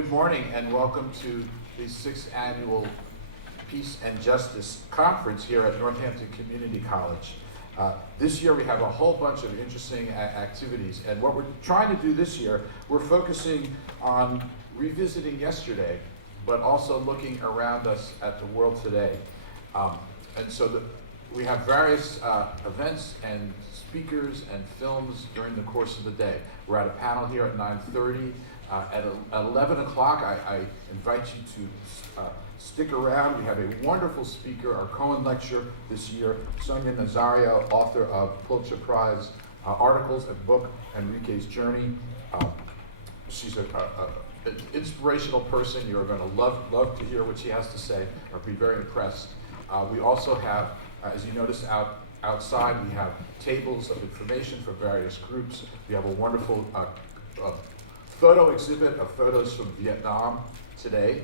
Good morning and welcome to the 6th Annual Peace and Justice Conference here at Northampton Community College. This year we have a whole bunch of interesting activities, and what we're trying to do this year, we're focusing on revisiting yesterday, but also looking around us at the world today. We have various events and speakers and films during the course of the day. We're at a panel here at 9:30. At 11 o'clock, I invite you to stick around. We have a wonderful speaker, our Cohen Lecture this year, Sonia Nazario, author of Pulitzer Prize articles and book, Enrique's Journey. She's an inspirational person. You're going to love to hear what she has to say, or be very impressed. We also have, as you notice outside, we have tables of information for various groups. We have a wonderful photo exhibit of photos from Vietnam today.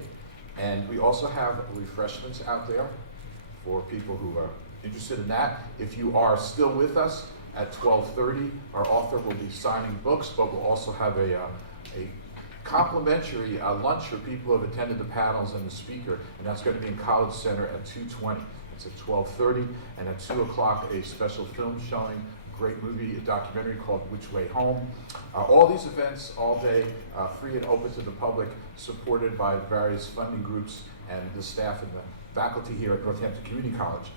And we also have refreshments out there for people who are interested in that. If you are still with us at 12:30, our author will be signing books, but we'll also have a complimentary lunch for people who have attended the panels and the speaker, and that's going to be in College Center at 2:20. It's at 12:30, and at 2 o'clock, a special film showing, a great movie, a documentary called Which Way Home. All these events, all day, free and open to the public, supported by various funding groups and the staff and the faculty here at Northampton Community College.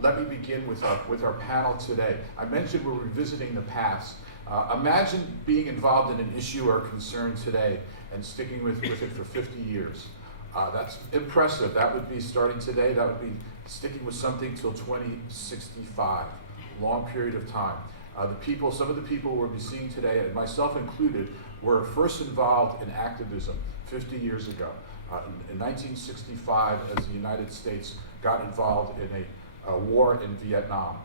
Let me begin with our panel today. I mentioned we're revisiting the past. Imagine being involved in an issue or concern today and sticking with it for 50 years. That's impressive. That would be starting today. That would be sticking with something till 2065, long period of time. Some of the people we'll be seeing today, and myself included, were first involved in activism 50 years ago. In 1965, as the United States got involved in a war in Vietnam.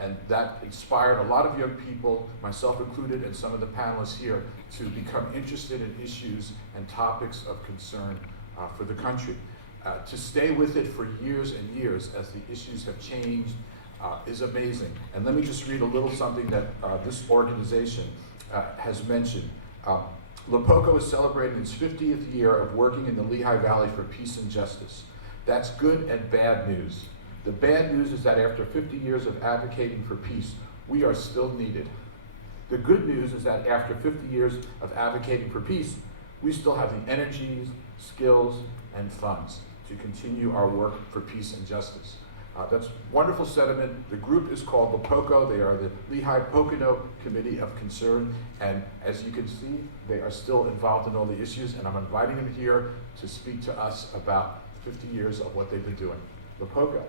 And that inspired a lot of young people, myself included, and some of the panelists here, to become interested in issues and topics of concern for the country. To stay with it for years and years as the issues have changed is amazing. And let me just read a little something that this organization has mentioned. LEPOCO is celebrating its 50th year of working in the Lehigh Valley for peace and justice. That's good and bad news. The bad news is that after 50 years of advocating for peace, we are still needed. The good news is that after 50 years of advocating for peace, we still have the energies, skills, and funds to continue our work for peace and justice. That's wonderful sentiment. The group is called LEPOCO. They are the Lehigh Pocono Committee of Concern, and as you can see, they are still involved in all the issues, and I'm inviting them here to speak to us about 50 years of what they've been doing. LEPOCO.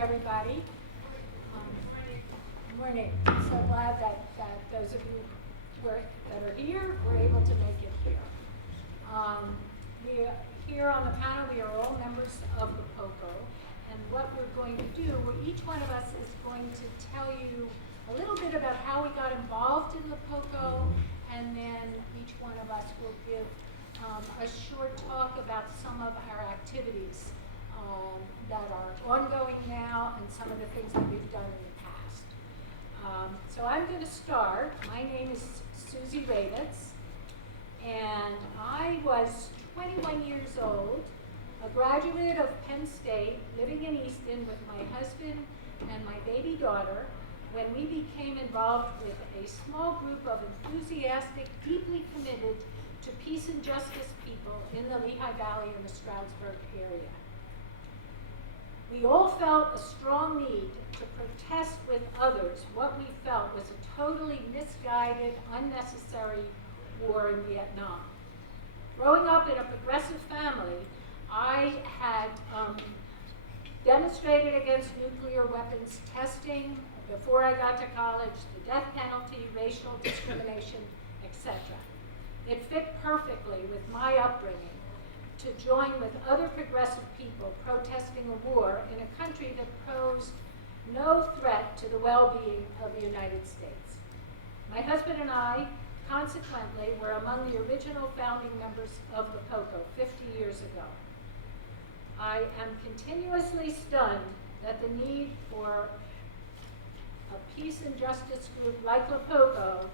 Everybody. Good morning. I'm so glad that those of you that are here were able to make it here. Here on the panel, we are all members of LEPOCO, and what we're going to do, each one of us is going to tell you a little bit about how we got involved in LEPOCO, and then each one of us will give a short talk about some of our activities that are ongoing now and some of the things that we've done in the past. So I'm going to start. My name is Suzie Ravitz, and I was 21 years old, a graduate of Penn State, living in Easton with my husband and my baby daughter, when we became involved with a small group of enthusiastic, deeply committed to peace and justice people in the Lehigh Valley and the Stroudsburg area. We all felt a strong need to protest with others what we felt was a totally misguided, unnecessary war in Vietnam. Growing up in a progressive family, I had demonstrated against nuclear weapons testing before I got to college, the death penalty, racial discrimination, etc. It fit perfectly with my upbringing to join with other progressive people protesting a war in a country that posed no threat to the well-being of the United States. My husband and I, consequently, were among the original founding members of LEPOCO 50 years ago. I am continuously stunned that the need for a peace and justice group like LEPOCO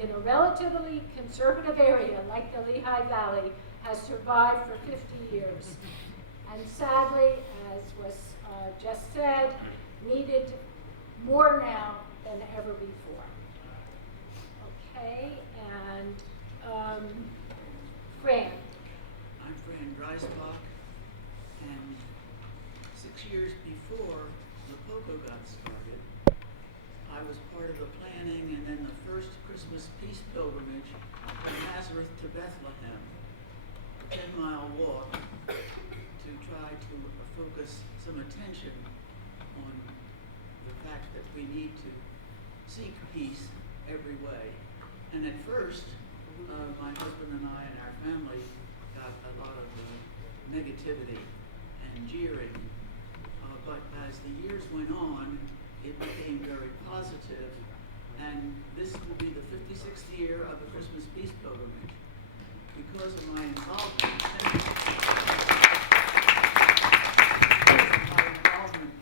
in a relatively conservative area like the Lehigh Valley has survived for 50 years. And sadly, as was just said, needed more now than ever before. Okay, and Fran. I'm Fran Dreisbach, and 6 years before LEPOCO got started, I was part of the planning and then the first Christmas peace pilgrimage from Nazareth to Bethlehem, a 10-mile walk to try to focus some attention on the fact that we need to seek peace every way. And at first, my husband and I and our family got a lot of negativity and jeering. But as the years went on, it became very positive. And this will be the 56th year of the Christmas Peace Pilgrimage. Because of my involvement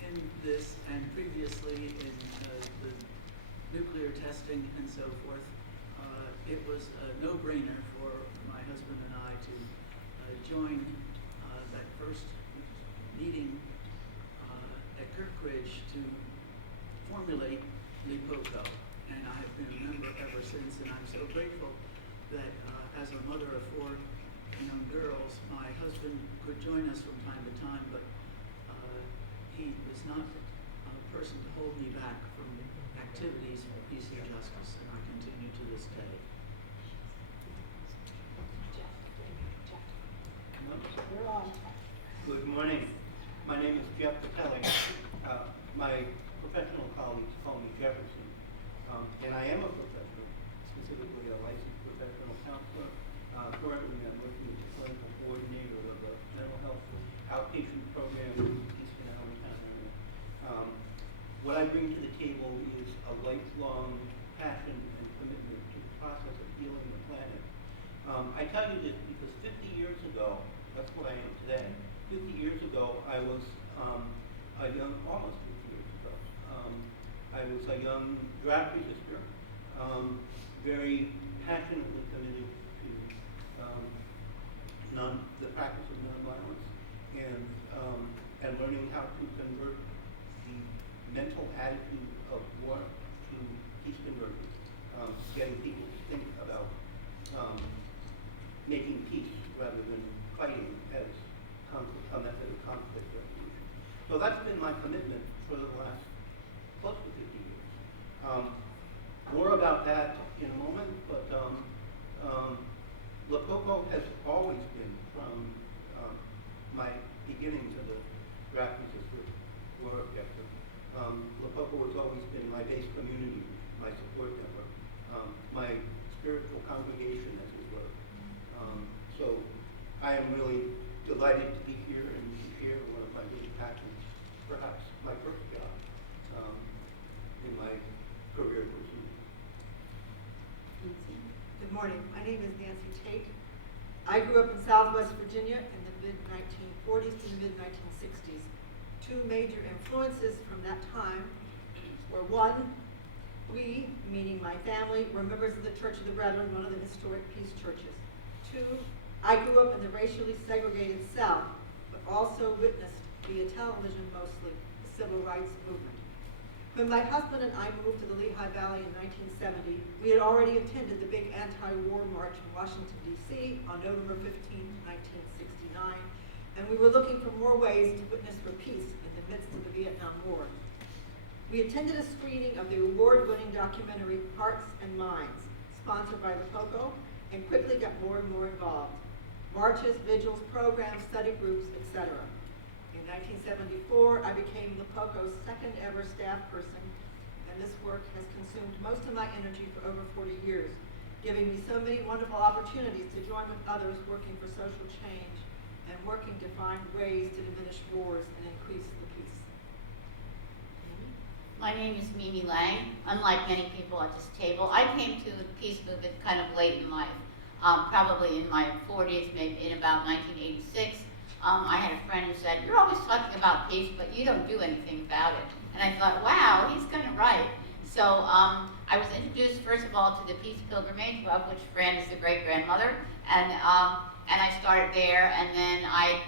in this and previously in the nuclear testing and so forth, it was a no-brainer for my husband and I to join that first meeting at Kirkridge to formulate LEPOCO. And I have been a member ever since, and I'm so grateful that as a mother of 4 young girls, my husband could join us from time to time, but he was not a person to hold me back from activities for peace and justice, and I continue to this day. Good morning. My name is Jeff Vitelli. My professional colleagues call me Jefferson. And I am a professional, specifically a licensed professional counselor. Currently, I'm working as a clinical coordinator of a mental health outpatient program in Eastern Allentown area. What I bring to the table is a lifelong passion and commitment to the process of healing the planet. I tell you this because 50 years ago, that's what I am today. 50 years ago, I was almost 50 years ago, I was a young draft resistor, very passionately committed to the practice of nonviolence and learning how to convert the mental attitude of war to peace conversion, getting people to think about making peace rather than fighting as a method of conflict resolution. So that's been my commitment for the last close to 50 years. More about that in a moment, but LEPOCO has always been, from my beginnings as a draft resistor war objective, LEPOCO has always been my base community, my support network, my spiritual congregation, as it were. So I am really delighted to be here and to share one of my great passions, perhaps my first job in my career pursuit. Good morning. My name is Nancy Tate. I grew up in Southwest Virginia in the mid-1940s to the mid-1960s. Two major influences from that time were, one, we, meaning my family, were members of the Church of the Brethren, one of the historic peace churches. Two, I grew up in the racially segregated South, but also witnessed, via television mostly, the civil rights movement. When my husband and I moved to the Lehigh Valley in 1970, we had already attended the big anti-war march in Washington, D.C. on November 15, 1969, and we were looking for more ways to witness for peace in the midst of the Vietnam War. We attended a screening of the award-winning documentary Hearts and Minds, sponsored by LEPOCO, and quickly got more and more involved. Marches, vigils, programs, study groups, etc. In 1974, I became LEPOCO's second ever staff person, and this work has consumed most of my energy for over 40 years, giving me so many wonderful opportunities to join with others working for social change and working to find ways to diminish wars and increase the peace. My name is Mimi Lang. Unlike many people at this table, I came to the peace movement kind of late in life, probably in my 40s, maybe in about 1986. I had a friend who said, "You're always talking about peace, but you don't do anything about it." And I thought, wow, he's kind of right. So I was introduced, first of all, to the Peace Pilgrimage, of which Fran is the great-grandmother, and I started there, and then I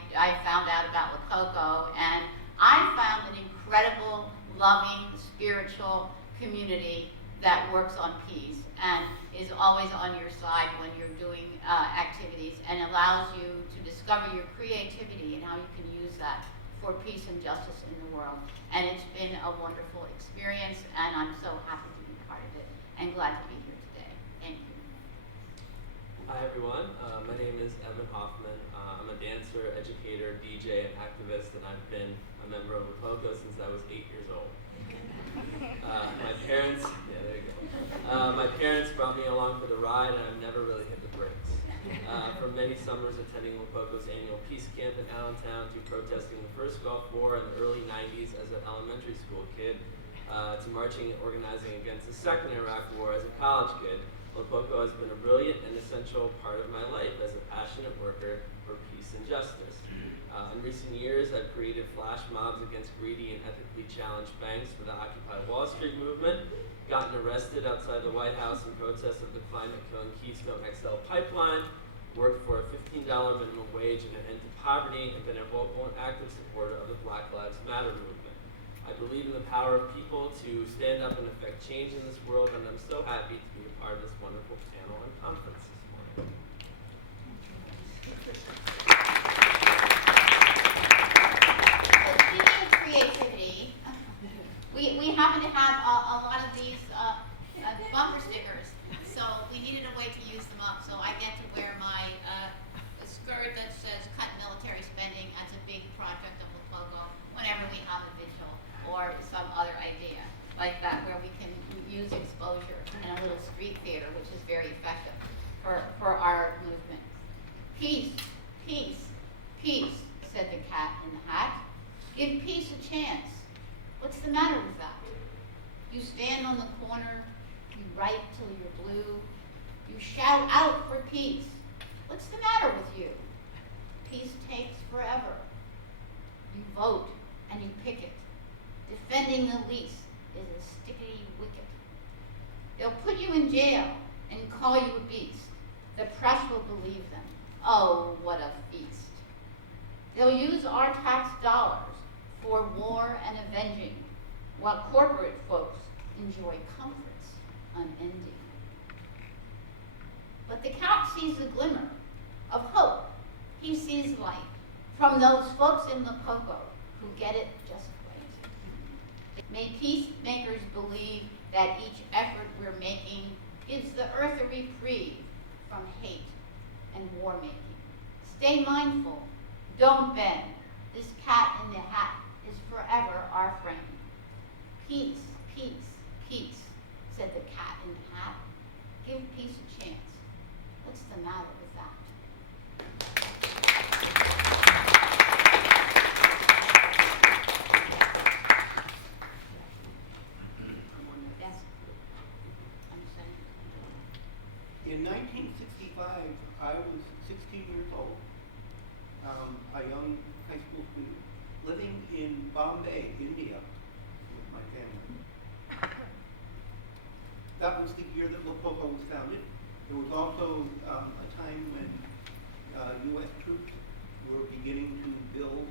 found out about LEPOCO, and I found an incredible, loving, spiritual community that works on peace and is always on your side when you're doing activities, and allows you to discover your creativity and how you can use that for peace and justice in the world. And it's been a wonderful experience, and I'm so happy to be part of it and glad to be here today. Thank you. Hi everyone, my name is Evan Hoffman. I'm a dancer, educator, DJ, and activist, and I've been a member of LEPOCO since I was 8 years old. My parents, my parents brought me along for the ride, and I've never really hit the brakes. From many summers attending LEPOCO's annual peace camp in Allentown, to protesting the first Gulf War in the early 90s as an elementary school kid, to marching and organizing against the second Iraq War as a college kid, LEPOCO has been a brilliant and essential part of my life as a passionate worker for peace and justice. In recent years, I've created flash mobs against greedy and ethically challenged banks for the Occupy Wall Street movement, gotten arrested outside the White House in protest of the climate-killing Keystone XL pipeline, worked for a $15 minimum wage and an end to poverty, and been a vocal and active supporter of the Black Lives Matter movement. I believe in the power of people to stand up and affect change in this world, and I'm so happy to be a part of this wonderful panel and conference this morning. So speaking of creativity, we happen to have a lot of these bumper stickers, so we needed a way to use them up. So I get to wear my skirt that says "Cut military spending" as a big project of LEPOCO whenever we have a vigil or some other idea like that, where we can use exposure and a little street theater, which is very effective for our movement. Peace, peace, peace, said the cat in the hat. Give peace a chance. What's the matter with that? You stand on the corner, you write till you're blue, you shout out for peace. What's the matter with you? Peace takes forever. You vote and you picket. Defending the lease is a sticky wicket. They'll put you in jail and call you a beast. The press will believe them. Oh, what a feast. They'll use our tax dollars for war and avenging, while corporate folks enjoy comforts unending. But the cat sees a glimmer of hope. He sees light from those folks in LEPOCO who get it just right. May peacemakers believe that each effort we're making gives the earth a reprieve from hate and war making. Stay mindful, don't bend. This cat in the hat is forever our friend. Peace, peace, peace, said the cat in the hat. Give peace a chance. What's the matter with that? Yes. I'm saying. In 1965, I was 16 years old, a young high school student living in Bombay, India, with my family. That was the year that LEPOCO was founded. There was also a time when U.S. troops were beginning to build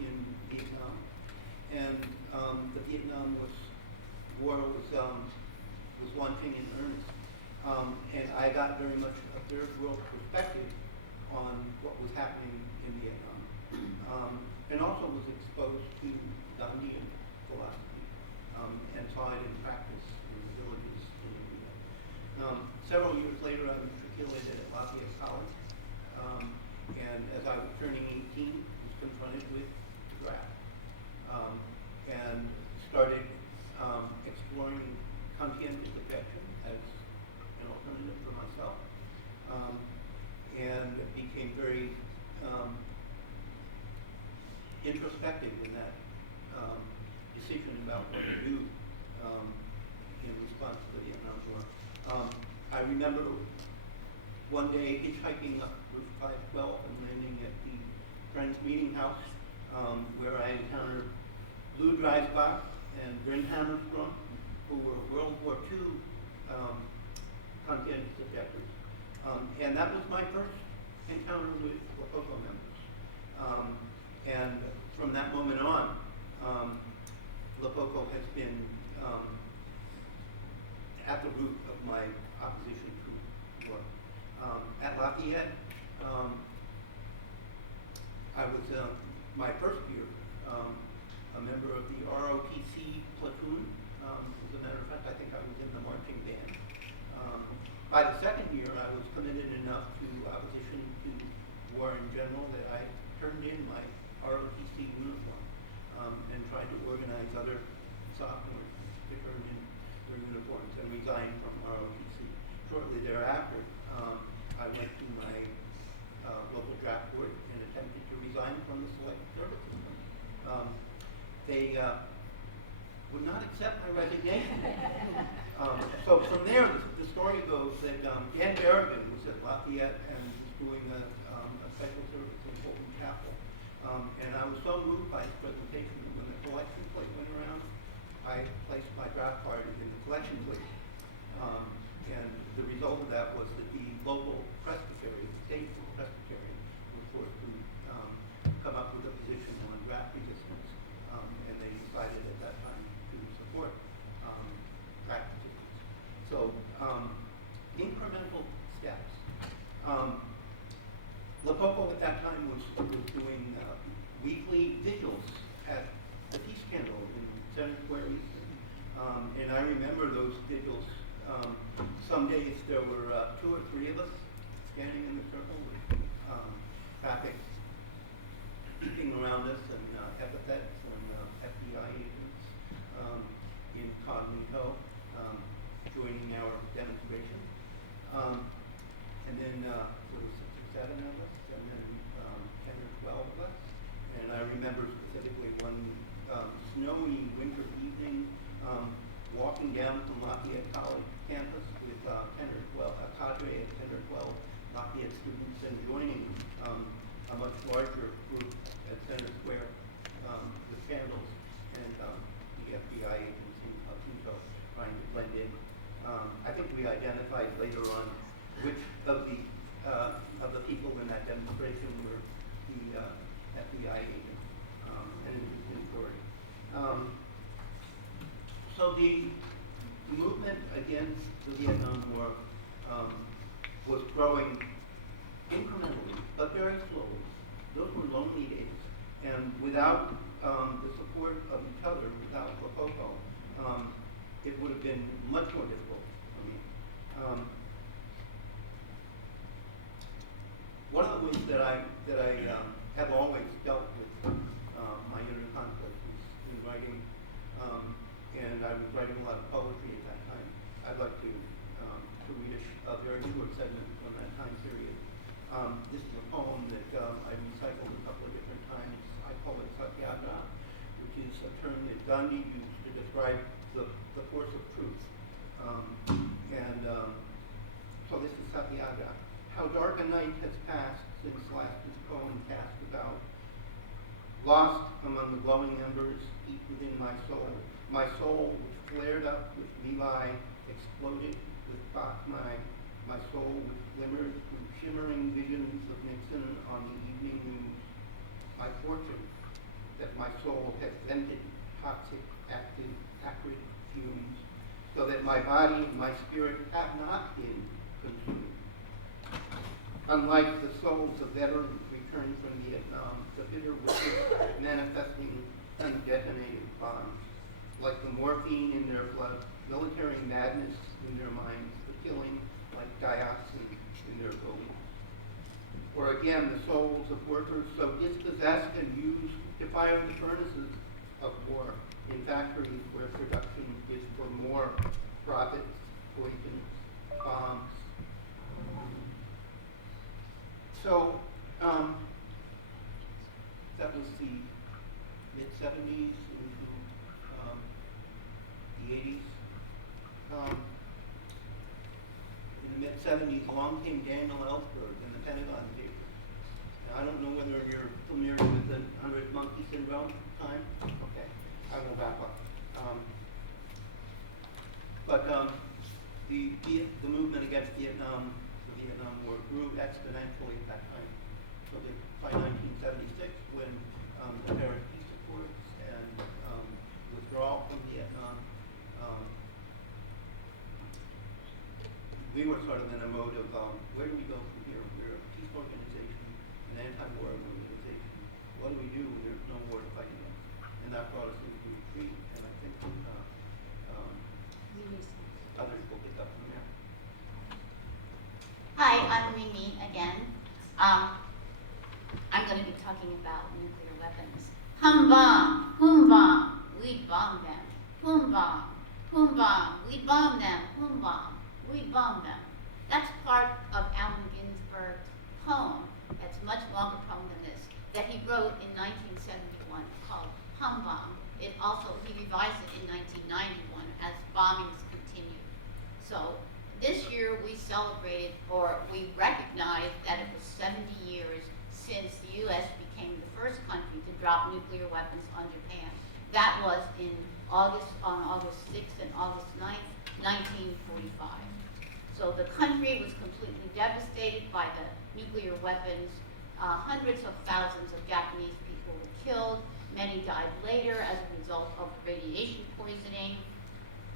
in Vietnam, and the Vietnam War was launching in earnest. And I got very much a third world perspective on what was happening in Vietnam, and also was exposed to Gandhian philosophy and saw it in practice in the villages in India. Several years later, I matriculated at Lafayette College, and as I was turning 18, was confronted with draft, and started exploring conscientious objection as an alternative for myself, and became very I remember one day hitchhiking up Route 512 and landing at the Friends Meeting House, where I encountered Lou Dreisbach and Bryn Hammerstrom, who were World War II conscientious objectors. And that was my first encounter with LEPOCO members. And from that moment on, LEPOCO has been at the root of my opposition to war. At Lafayette, I was, my first year, a member of the ROTC platoon. As a matter of fact, I think I was in the marching band. By the second year, I was committed enough to opposition to war in general that I turned in my ROTC uniform and tried to organize other sophomores to turn in their uniforms and resigned from ROTC. Shortly thereafter, I went to my local draft board and attempted to resign from the select service system. They would not accept my resignation. So from there, the story goes that Dan Berrigan was at Lafayette and was doing a special service in Fulton Chapel. And I was so moved by his presentation that when the collection plate went around, I placed my draft card in the collection plate. And the result of that was that the local presbytery, the state presbytery, was forced to come up with a position on draft resistance. And they decided at that time to support draft resistance. So incremental steps. LEPOCO at that time was doing weekly vigils at the Peace Candle in Center Square East. And I remember those vigils. Some days there were 2 or 3 of us standing in the circle with traffic beeping around us and epithets and FBI agents incognito joining our demonstration. And then there was 6 or 7 of us, and then 10 or 12 of us. And I remember specifically one snowy winter evening walking down from Lafayette College campus with 10 or 12, a cadre of 10 or 12 Lafayette students, and joining a much larger group at Center Square with candles and the FBI agents incognito trying to blend in. I think we identified later on which of the people in that demonstration were the FBI agents, and it was in story. So the movement against the Vietnam War was growing incrementally, but very slowly. Those were lonely days, and without the support of each other, without LEPOCO, it would have been much more difficult for me. One of the ways that I have always dealt with my inner conflict is in writing, and I was writing a lot of poetry at that time. I'd like to read a very short segment from that time period. This is a poem that I recycled a couple of different times. I call it Satyagraha, which is a term that Gandhi used to describe the force of truth. So this is Satyagraha. How dark a night has passed since last this poem cast about. Lost among the glowing embers deep within my soul which flared up with Lehigh, exploded with Bachmai, my soul which glimmered through shimmering visions of Nixon on the evening news. My fortune that my soul has vented toxic, acrid fumes, so that my body and my spirit have not been consumed. Unlike the souls of veterans returned from Vietnam, the bitter wicked manifesting undetonated bombs, like the morphine in their blood, military madness in their minds, the killing like dioxin in their bones. Or again, the souls of workers so dispossessed and used to fire the furnaces of war in factories where production is for more profits, poisons, bombs. So that was the mid-70s into the 80s. In the 70s, along came Daniel Ellsberg in the Pentagon Papers. Now, I don't know whether you're familiar with the 100 Monkey Syndrome time. Okay, I will back up. The movement against Vietnam, the Vietnam War, grew exponentially at that time. So by 1976, when the Paris Peace Accords and withdrawal from Vietnam, we were sort of in a mode of where do we go from here? We're a peace organization, an anti-war organization. What do we do when there's no war to fight against? And that brought us into retreat, and I think others will pick up from there. Hi, I'm Mimi again. I'm going to be talking about nuclear weapons. Hum bomb, boom bomb, we bomb them. Boom bomb, we bomb them. Boom bomb, we bomb them. That's part of Allen Ginsberg's poem. That's a much longer poem than this, that he wrote in 1971 called Hum Bomb. He revised it in 1991 as bombings continue. So this year we celebrated, or we recognized that it was 70 years since the U.S. became the first country to drop nuclear weapons on Japan. That was on August 6th and August 9th, 1945. So the country was completely devastated by the nuclear weapons. Hundreds of thousands of Japanese people were killed. Many died later as a result of radiation poisoning.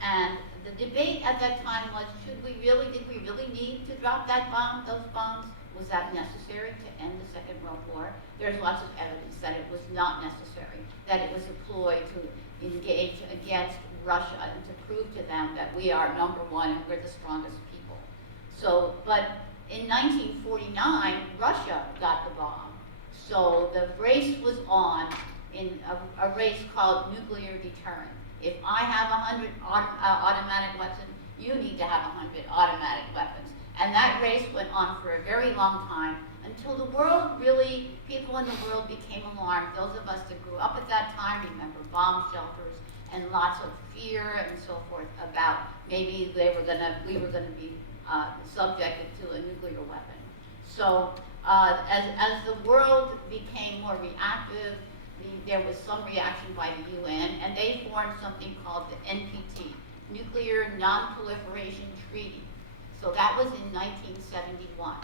And the debate at that time was, did we really need to drop those bombs? Was that necessary to end the Second World War? There's lots of evidence that it was not necessary, that it was a ploy to engage against Russia and to prove to them that we are number one and we're the strongest people. So, but in 1949, Russia got the bomb. So the race was on in a race called nuclear deterrent. If I have 100 automatic weapons, you need to have 100 automatic weapons. And that race went on for a very long time until the world really, people in the world became alarmed. Those of us that grew up at that time remember bomb shelters and lots of fear and so forth about maybe we were gonna be subjected to a nuclear weapon. So as the world became more reactive, there was some reaction by the UN, and they formed something called the NPT, Nuclear Non-Proliferation Treaty. So that was in 1971.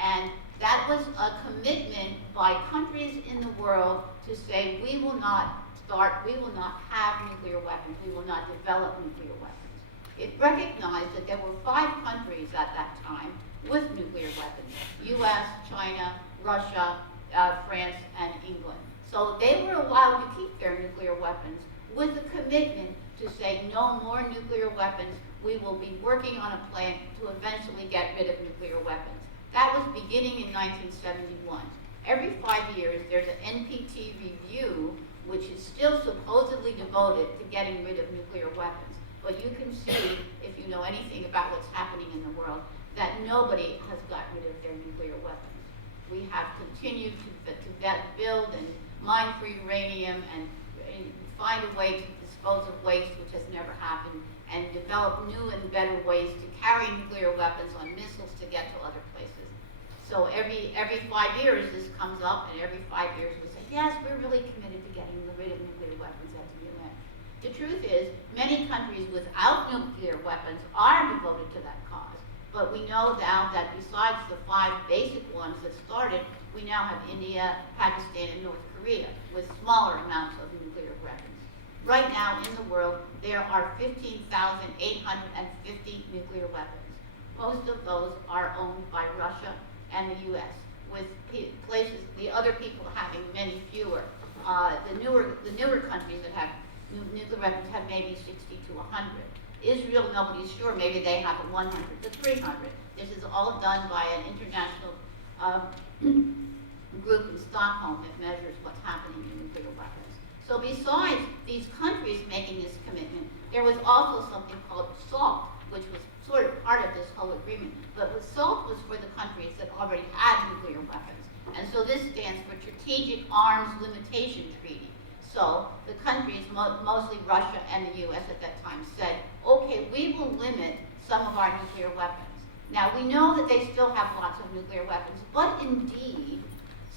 And that was a commitment by countries in the world to say, we will not have nuclear weapons, we will not develop nuclear weapons. It recognized that there were 5 countries at that time with nuclear weapons: US, China, Russia, France, and England. So they were allowed to keep their nuclear weapons with a commitment to say no more nuclear weapons. We will be working on a plan to eventually get rid of nuclear weapons. That was beginning in 1971. Every 5 years, there's an NPT review, which is still supposedly devoted to getting rid of nuclear weapons. But you can see, if you know anything about what's happening in the world, that nobody has got rid of their nuclear weapons. We have continued to build and mine for uranium and find a way to dispose of waste, which has never happened, and develop new and better ways to carry nuclear weapons on missiles to get to other places. So every 5 years this comes up, and every 5 years we say, yes, we're really committed to getting rid of nuclear weapons at the UN. The truth is, many countries without nuclear weapons are devoted to that cause. But we know now that besides the 5 basic ones that started, we now have India, Pakistan, and North Korea with smaller amounts of nuclear weapons. Right now in the world, there are 15,850 nuclear weapons. Most of those are owned by Russia and the US, with the other people having many fewer. The newer countries that have nuclear weapons have maybe 60 to 100. Israel, nobody's sure, maybe they have 100 to 300. This is all done by an international group in Stockholm that measures what's happening in nuclear weapons. So besides these countries making this commitment, there was also something called SALT, which was sort of part of this whole agreement. But SALT was for the countries that already had nuclear weapons. And so this stands for Strategic Arms Limitation Treaty. So the countries, mostly Russia and the US at that time, said, okay, we will limit some of our nuclear weapons. Now, we know that they still have lots of nuclear weapons, but indeed,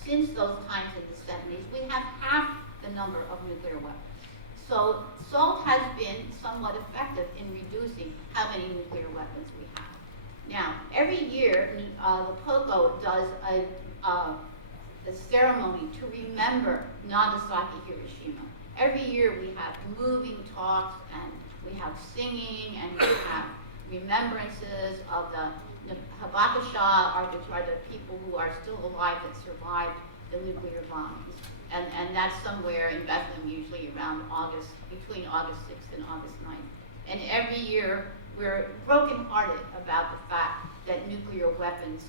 since those times in the 70s, we have half the number of nuclear weapons. So SALT has been somewhat effective in reducing how many nuclear weapons we have. Now, every year, LEPOCO does a ceremony to remember Nagasaki, Hiroshima. Every year we have moving talks, and we have singing, and we have remembrances of the Hibakusha, which are the people who are still alive that survived the nuclear bombings. And that's somewhere in Bethlehem, usually around between August 6th and August 9th. And every year, we're brokenhearted about the fact that nuclear weapons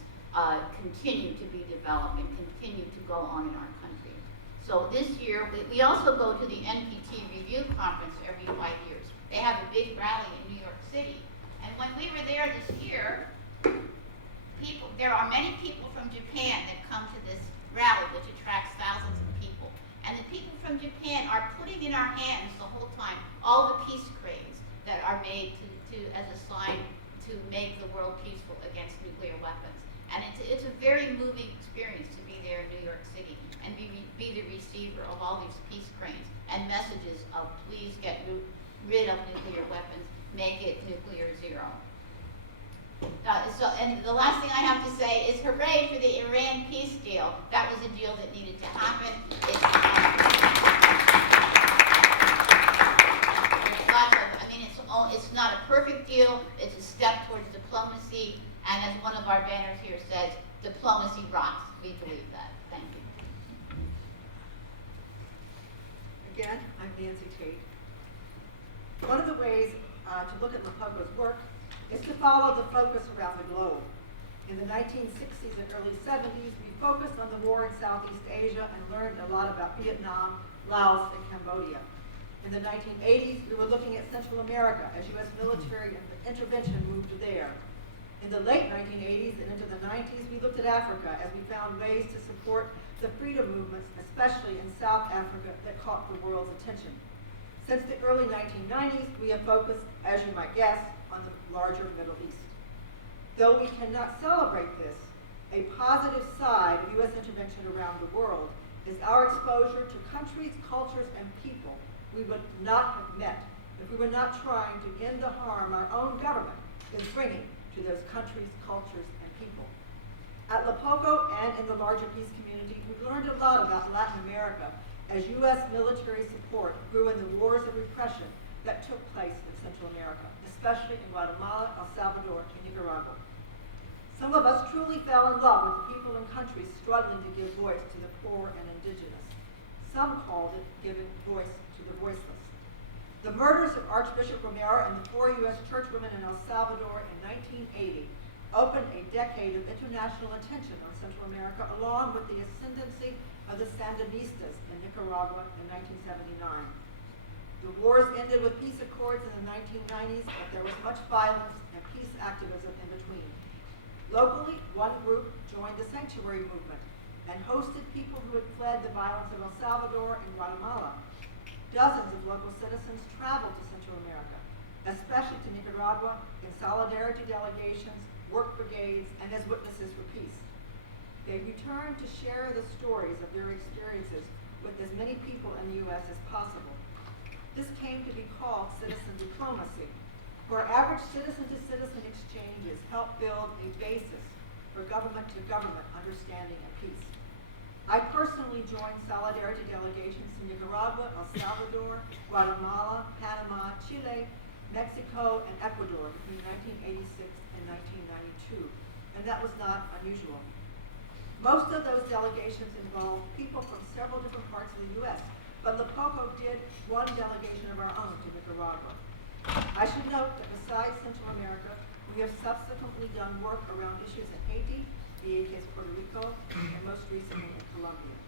continue to be developed and continue to go on in our country. So this year, we also go to the NPT Review Conference every 5 years. They have a big rally in New York City. And when we were there this year, there are many people from Japan that come to this rally, which attracts thousands of people. And the people from Japan are putting in our hands the whole time all the peace cranes that are made as a sign to make the world peaceful against nuclear weapons. And it's a very moving experience to be there in New York City and be the receiver of all these peace cranes and messages of please get rid of nuclear weapons, make it nuclear zero. And the last thing I have to say is hooray for the Iran peace deal. That was a deal that needed to happen. It's not a perfect deal. It's a step towards diplomacy. And as one of our banners here says, diplomacy rocks. We believe that. Thank you. Again, I'm Nancy Tate. One of the ways to look at LEPOCO's work is to follow the focus around the globe. In the 1960s and early 70s, we focused on the war in Southeast Asia and learned a lot about Vietnam, Laos, and Cambodia. In the 1980s, we were looking at Central America as U.S. military intervention moved there. In the late 1980s and into the 90s, we looked at Africa as we found ways to support the freedom movements, especially in South Africa, that caught the world's attention. Since the early 1990s, we have focused, as you might guess, on the larger Middle East. Though we cannot celebrate this, a positive side of U.S. intervention around the world is our exposure to countries, cultures, and people we would not have met if we were not trying to end the harm our own government is bringing to those countries, cultures, and people. At LEPOCO and in the larger peace community, we learned a lot about Latin America as U.S. military support grew in the wars of repression that took place in Central America, especially in Guatemala, El Salvador, and Nicaragua. Some of us truly fell in love with the people and countries struggling to give voice to the poor and indigenous. Some called it giving voice to the voiceless. The murders of Archbishop Romero and the 4 U.S. churchwomen in El Salvador in 1980 opened a decade of international attention on Central America, along with the ascendancy of the Sandinistas in Nicaragua in 1979. The wars ended with peace accords in the 1990s, but there was much violence and peace activism in between. Locally, one group joined the sanctuary movement and hosted people who had fled the violence of El Salvador and Guatemala. Dozens of local citizens traveled to Central America, especially to Nicaragua, in solidarity delegations, work brigades, and as witnesses for peace. They returned to share the stories of their experiences with as many people in the U.S. as possible. This came to be called citizen diplomacy, where average citizen-to-citizen exchanges help build a basis for government-to-government understanding of peace. I personally joined solidarity delegations to Nicaragua, El Salvador, Guatemala, Panama, Chile, Mexico, and Ecuador between 1986 and 1992, and that was not unusual. Most of those delegations involved people from several different parts of the U.S., but LEPOCO did one delegation of our own to Nicaragua. I should note that besides Central America, we have subsequently done work around issues in Haiti, the case Puerto Rico, and most recently in Colombia.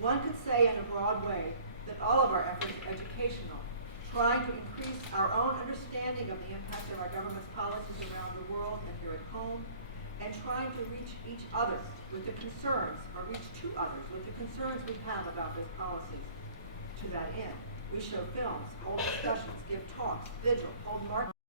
One could say in a broad way that all of our efforts are educational, trying to increase our own understanding of the impact of our government's policies around the world and here at home, and trying to reach each other with the concerns, or reach to others with the concerns we have about those policies. To that end, we show films, hold discussions, give talks, vigil, hold marches.